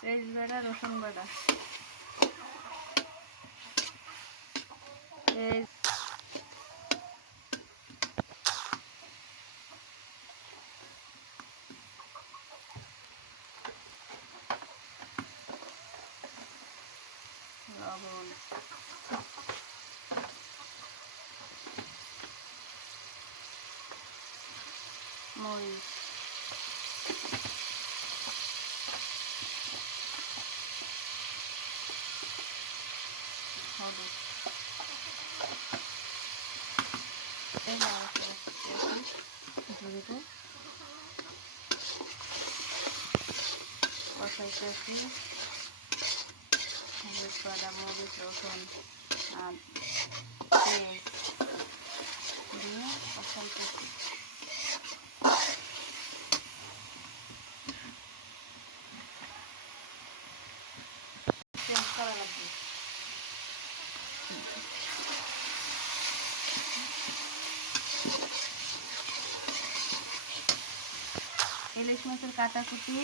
পেঁয়াজ বাটা রসুন বাটা পেঁয়াজ লবণ হলুদ। কষাইতেছি হলুদ বাদাম মরিচ রসুন আর পেঁয়াজ দিয়ে কষাইতেছি চেঞ্জ করা লাগবে ইলিশ মাছের কাটাকুটি।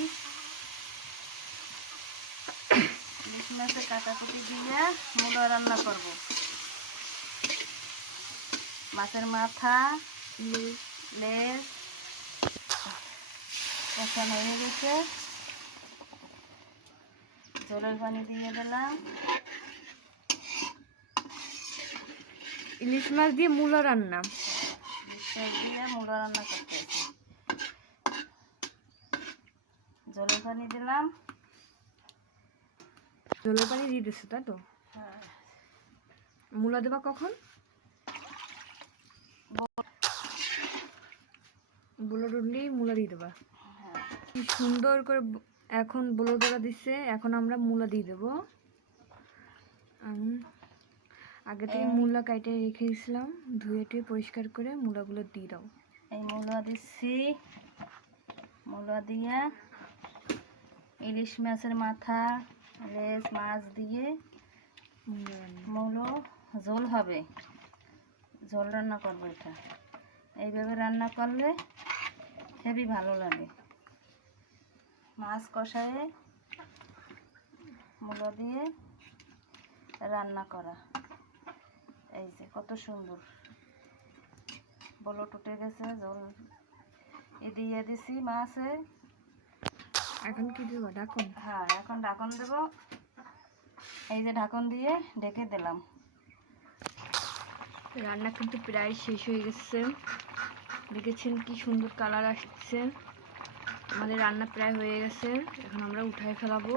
ইলিশ মাছের কাটাকুটি দিয়ে মূলা রান্না করব। মাছের মাথা লেজ কষানো হয়ে গেছে। জলের পানি দিয়ে দিলাম। ইলিশ মাছ দিয়ে মূলা রান্না। মিক্সার দিয়ে মূলা রান্না করতে জলের পানি দিলাম। জলের পানি দিয়ে দিচ্ছে তাই তো? মূলা দেবা কখন? বুলো উঠলেই মূলা দিয়ে দেবা। হ্যাঁ। কি সুন্দর করে এখন বুলো দেওয়া দিচ্ছে এখন আমরা মূলা দিয়ে দেবো। আগে থেকে মূলা কাটে রেখে দিয়েছিলাম ধুয়ে টুয়ে পরিষ্কার করে মূলাগুলো দিয়ে দাও। এই মূলা দিচ্ছি। মূলা দিয়ে ইলিশ মাছের মাথা লেজ মাছ দিয়ে মূলা ঝোল হবে। ঝোল রান্না করব এটা। এইভাবে রান্না করলে হেবি ভালো লাগে। মাছ কষায়ে মূলো দিয়ে রান্না করা। এই যে কত সুন্দর। বলো টুটে গেছে জল এ দিয়ে দিছি মাছে এখন কি দেবো? ডাকুন হ্যাঁ এখন ঢাকন দেব। এই যে ঢাকন দিয়ে ঢেকে দিলাম। রান্না কিন্তু প্রায় শেষ হয়ে গেছে। দেখেছেন কি সুন্দর কালার আসছে। আমাদের রান্না প্রায় হয়ে গেছে। এখন আমরা উঠায় ফেলাবো।